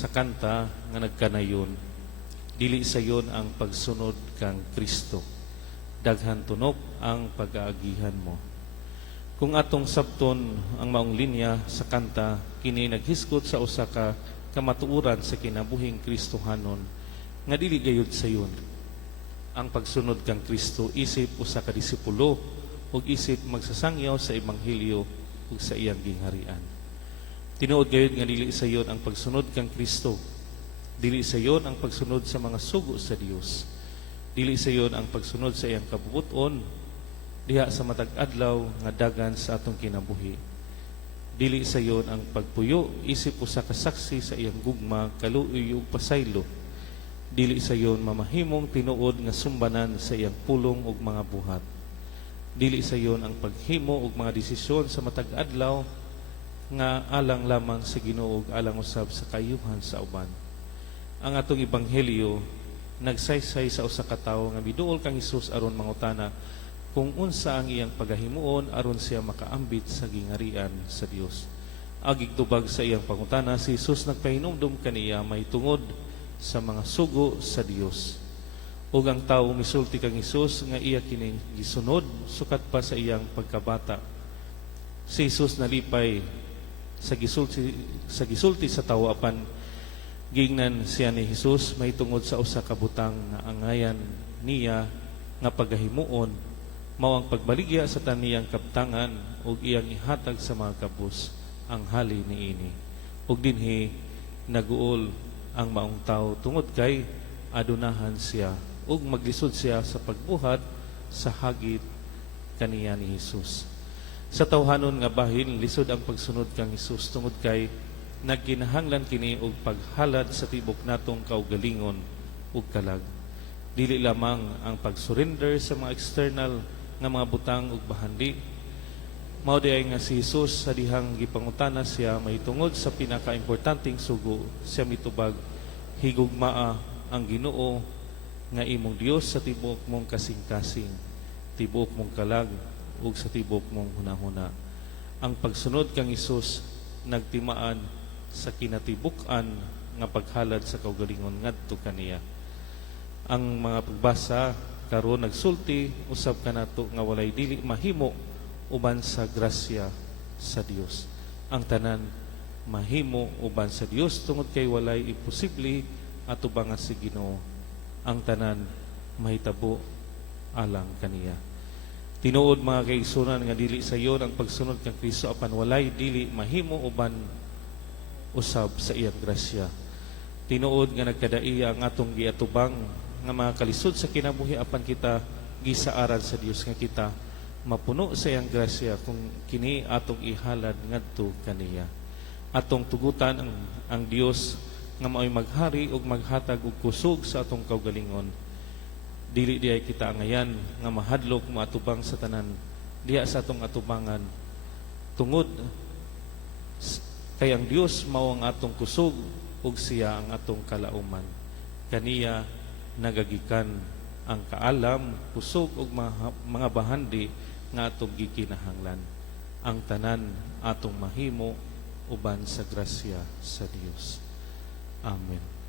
sa kanta nga nagkanayon, dili sayon ang pagsunod kang Kristo. Daghan tunok ang pag-aagihan mo. Kung atong sabton ang maong linya sa kanta, kini naghisgot sa usa ka kamatuoran sa kinabuhing Kristohanon nga dili gayud sayon ang pagsunod kang Kristo isip usa ka disipulo ug isip magsasangyaw sa ebanghelyo ug sa iyang gingharian. Tinuod gayud nga dili sayon ang pagsunod kang Kristo, dili sayon ang pagsunod sa mga sugo sa Dios, dili sayon ang pagsunod sa iyang kabubuton diha sa matag adlaw nga dagan sa atong kinabuhi. Dili sayon ang pagpuyo isip usa ka saksi sa iyang gugma, kaluoy ug pasaylo. Dili sayon mamahimong tinuod nga sumbanan sa iyang pulong ug mga buhat. Dili sayon ang paghimo og mga desisyon sa matag adlaw nga alang lamang sa Ginoo ug alang usab sa kayuhan sa uban. Ang atong ebanghelyo nagsaysay sa usa ka tawo nga miduol kang Hesus aron mangutana kung unsa ang iyang pagahimuon aron siya makaambit sa gingharian sa Dios. Agig tubag sa iyang pangutana, si Hesus nagpahinumdum kaniya may tungod sa mga sugo sa Dios. Ug ang tawo misulti kang Hesus nga iya kini gisunod sukat pa sa iyang pagkabata. Si Hesus nalipay sa gisulti sa tawo apan gingnan siya ni Hesus may tungod sa usa ka butang nga angayan niya nga pagahimuon mao ang pagbaligya sa taniyang kabtangan ug iyang ihatag sa mga kabus ang hali niini. Ug dinhi naguol ang maong tawo tungod kay adunahan siya ug maglisod siya sa pagbuhat sa hagit kaniya ni Hesus. Sa tawhanon nga bahin lisod ang pagsunod kang Hesus tungod kay nagkinahanglan kini og paghalad sa tibok natong kaugalingon ug kalag. Dili lamang ang pag-surrender sa mga external nga mga butang ug bahandi. Mao diay nga si Hesus sa dihang gipangutana siya may tungod sa pinakaimportanteng sugo, siya mitubag higugmaa ang Ginoo nga imong Dios sa tibok mong kasing-kasing, tibok mong kalag ug sa tibok mong hunahuna. Ang pagsunod kang Hesus nagtimaan sa kinatibuk-an nga paghalad sa kaugalingon ngadto kaniya. Ang mga pagbasa karon nagsulti usab kanato nga walay dili mahimo uban sa grasya sa Dios. Ang tanan mahimo uban sa Dios tungod kay walay imposible atubangan si Ginoo. Ang tanan mahitabo alang kaniya. Tinuod mga kaigsunan nga dili sayon ang pagsunod kang Kristo apan walay dili mahimo uban usab sa iyang grasya. Tinuod nga nagkadaiya ang atong giatubang nga mga kalisod sa kinabuhi apan kita gisaaran sa Dios nga kita mapuno sa iyang grasya kung kini atong ihalad ngadto kaniya. Atong tugutan ang Dios nga mao'y maghari ug maghatag og kusog sa atong kaugalingon. Dili diay kita angayan nga mahadlok maatubang sa tanan diha sa atong atubangan tungod kay ang Dios mao ang atong kusog ug siya ang atong kalauman. Kaniya nagagikan ang kaalam, kusog ug mga bahandi nga atong gikinahanglan. Ang tanan atong mahimo uban sa grasya sa Dios. Amen.